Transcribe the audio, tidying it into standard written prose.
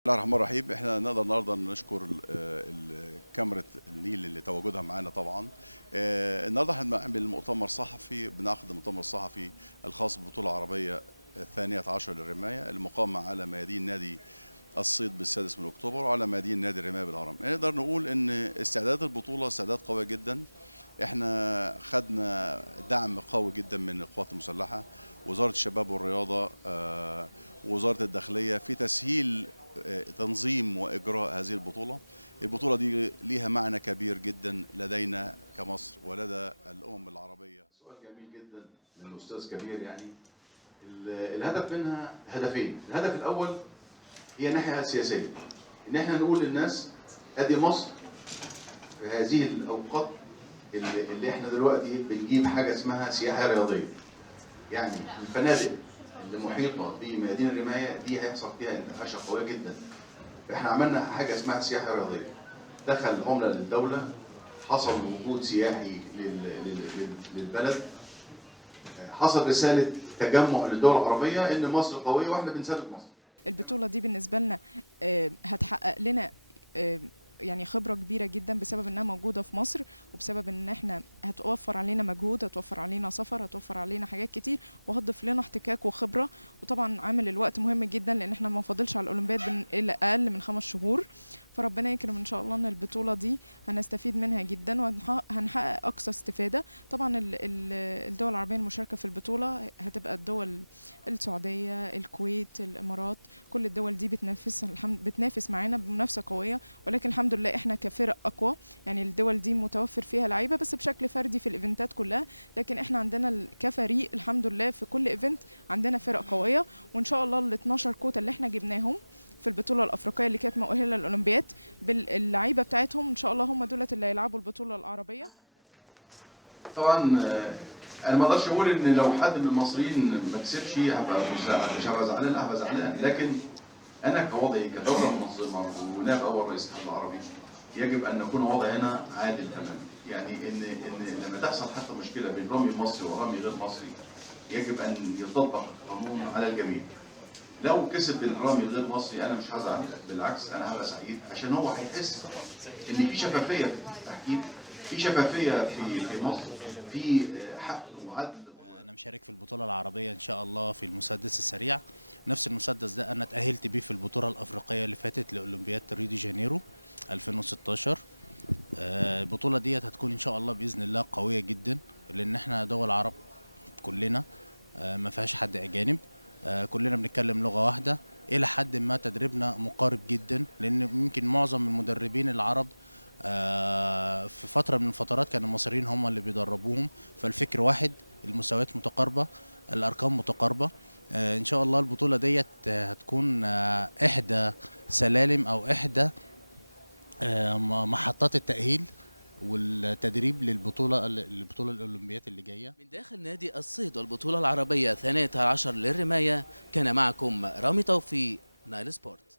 بسم الله الرحمن الرحيم. احنا نقدر النهارده نشكر كاميرا النيل اللي تواجدها معانا طبعا. النهارده احنا بنعمل مؤتمر صحفي، بنعقد المؤتمر الصحفي الخاص بالبطوله العربيه الثانية عشر للرمايه المقامه على ميادين نادي الصيد بالسادس من اكتوبر وعلى ميادين نادي الرمايه بالهرم. نقدر نقول ان استعدادات البطوله استعداد قويه جدا. احنا خدنا دعم قوي جدا من القوات المسلحه، وزاره الشباب والرياضه، ووزاره الداخليه في تسهيل تنظيم واجراء هذه البطوله. البطوله دي ليها معنى كبير جدا لدينا كمصر ولدى الامم العربيه. سؤال جميل جدا من الاستاذ كبير. يعني الهدف منها هدفين. الهدف الاول هي الناحيه السياسيه، ان احنا نقول للناس ادي مصر في هذه الاوقات اللي احنا دلوقتي بنجيب حاجه اسمها سياحه رياضيه. يعني الفنادق اللي محيطه بميادين الرمايه دي هيحصل فيها انتعاشه قويه جدا. احنا عملنا حاجه اسمها سياحه رياضيه، دخل عمله للدوله، حصل وجود سياحي للبلد، حصل رساله تجمع للدول العربيه ان مصر قويه واحنا بنساند مصر. البطولة دي بالنسبة لنا هتحقق لنا يعني خبرة كبيرة جدا بسبب انها موجودة في مصر، وبسبب ان احنا هتوفر علينا مجهود، هتوفر علينا سفر، هتوفر علينا حاجات كتير، وهتضيف لنا احتكاك وخبرة. وطبعا عامل الوقت مهم جدا لان احنا ما فاضلش على الاولمبياد الا اقل من 5 شهور. فربنا يكرم ان شاء الله ان البطولة دي هنستفيد منها جدا وهنحقق اقصى استفادة. طبعا الدول العربية المشاركة في البطولة هتبقى الدول السعودية، الكويت، الامارات. كل الدول دي بتنافس معانا بمنافسة قوية، ولكن الحمد لله احنا كفرق اقوى. يعني الدول دي متوفر فيها لعيبه بس بشكل فردي في الايفنتات كلها، لكن احنا عندنا كفريق الحمد لله في كل ايفنت عندنا فرق قويه. وان شاء الله ال 12 كوتا اللي احنا جبناهم في البطوله الافريقيه اللي كانت مؤهله للاولمبياد باللعيبه بتاعتهم ان شاء الله هم دولت اللي هيلعبوا البطوله العربيه. طبعا انا ما اقدرش اقول ان لو حد من المصريين ما كسبش مش هبقى زعلان، هبقى زعلان. لكن انا كوضعي كدوله منظمه ونائب اول رئيس الاتحاد العربي يجب ان يكون وضعنا عادل تماما. يعني ان لما تحصل حتى مشكله بين رامي مصري ورامي غير مصري يجب ان يطبق القانون على الجميع. لو كسب الرامي غير مصري انا مش هزعل، بالعكس انا هبقى سعيد عشان هو هيحس ان في شفافيه في التحكيم، في شفافيه في مصر، في حق وعدل. أنا مشارك في البطولة العربية إن شاء الله في المسدس السريع. نفس المسدس ده أنا اتأهلت بيه في البطولة الأفريقية اللي فاتت لأولمبياد ريو دي جانيرو 2016. البطولة دي هتكون إن شاء الله بإذن الله قوية جدا، لأن إحنا دول عرب كلنا، ما فيهاش حد أجانب، كلنا بنتكلم لغة واحدة. إلى حد ما تدريبنا مقارب جدا، لأن يمكن معظم المدربين العرب في فترة من الفترات كان المصريين هم اللي بيدربوهم، فالفكر واحد، المستويات متقاربة، الأرقام متقاربة. إن شاء الله البطولة ديت هتكون إحدى سلالم أو إحدى محطات التأهيل والتدريب للبطولة الأولمبيات اللي جاية. من داخل نادي الصيد والبطولة العربية 12 للرماية، كان معكم رامي توفيق، نايل سبورت.